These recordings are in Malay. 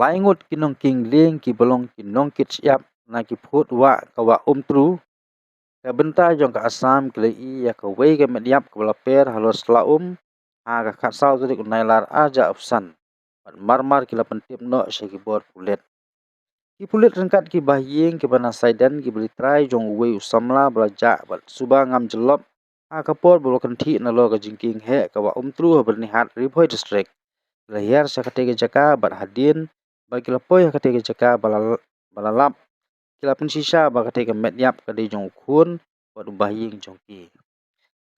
laingut kinong kingling ki belong kinong kit siap na ki phut wa kawa tru ka benta jong ka asam kile I ya ka wei ka mediap ka belaper halos laum ka khat sau jadi unailar aja opsan marmar kila pentip no se ki bor pulet ki pulet rengkat ki bahyeng ki bana saidan ki beli try jong wei usamla belaja bat suba ngam jelop kapor bolo kanthi na lo ka jingking he kawa tru bernihat Ribhoi district lahir sa katege jaka bat hadin bagi lapoi katege jaka balalap kila pensisa ba katege mediap kade jong khun bat bahyeng jong ki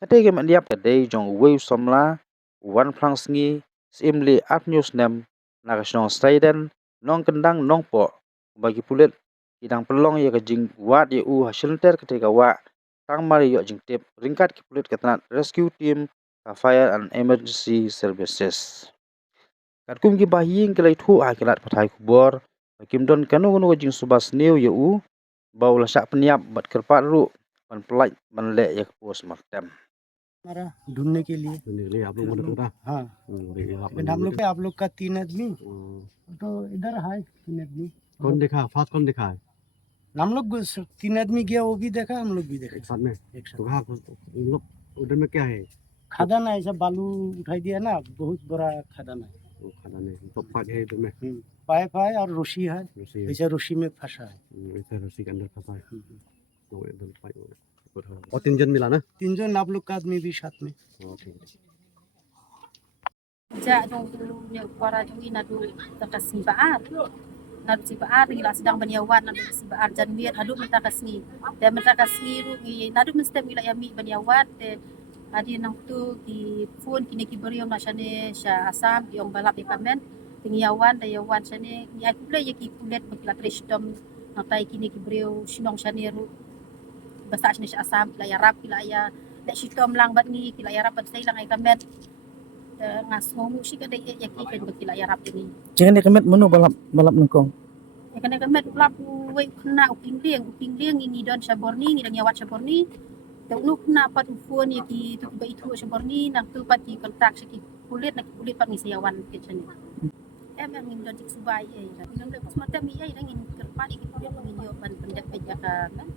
katege mediap kade jong wei usamla wan phlang sngi simli at news nem nakasong saidan nong kendang nong po bagi pulet idang pelong ya kajing wat ya hasilter ketika wa tang mari yo jing tip ringkat ki pulet ketanat rescue team fire and emergency services kum ki bahyeng kelai thu kilat pathai kubor kim don kanu jing subas new ya baula sak peniap bat kerpat ru pan pelaj ban le ya pos maktam हमारा ढूंढने के लिए आप लोग मदद कर रहा हाँ लेकिन हम लोग आप लोग का 3 आदमी तो इधर है 3 आदमी कौन देखा फास्ट कौन देखा है हम लोग 3 आदमी गया वो भी देखा हम लोग भी देखा एक साथ में एक साथ तो कहाँ उन लोग उधर में क्या है खदान है ऐसा बालू उठाई दिया ना बहुत बड़ा खदान है वो खाना नहीं तो पाइप है इधर में पाइप है और रस्सी है रस्सी है ऐसा रस्सी में फंसा है ऐसे रस्सी के अंदर फंसा है तो एकदम पाइप और 3 जन मिला ना 3 जन आप लोग का आदमी भी साथ में ठीक है Ja dong nya para jong ina do takasi baar. Nadu si baar ila sedang baniawan nadu si baar janwir hadu mentakasi. Dan mentakasi ru nadu mesti ila yami baniawan te adi nang tu ki phone kini ki beriom na shane sha asam ki ong balap ikamen tingiawan dayawan shane ni aku play ki kulet bakila tristom natai kini ki beriu sinong shane ru basta shane sha asam kila yarap kila ya da shitom lang bat ni kila yarap bat sai lang ikamen ngasong si kada yaki kan bakila yarap ini jangan dikemet menu balap nengkong ya kan kemet ulap we kena uping liang ini don saborni ni dan yawat saborni te unu kena pat ufon yaki tu ba itu saborni nang tu pat ki kontak si kulit pat ni sayawan kitchen em ngin don tik subai nang le pas mata mi ai nang ngin kerpa iki dia ngin yo ban pendak pejaka kan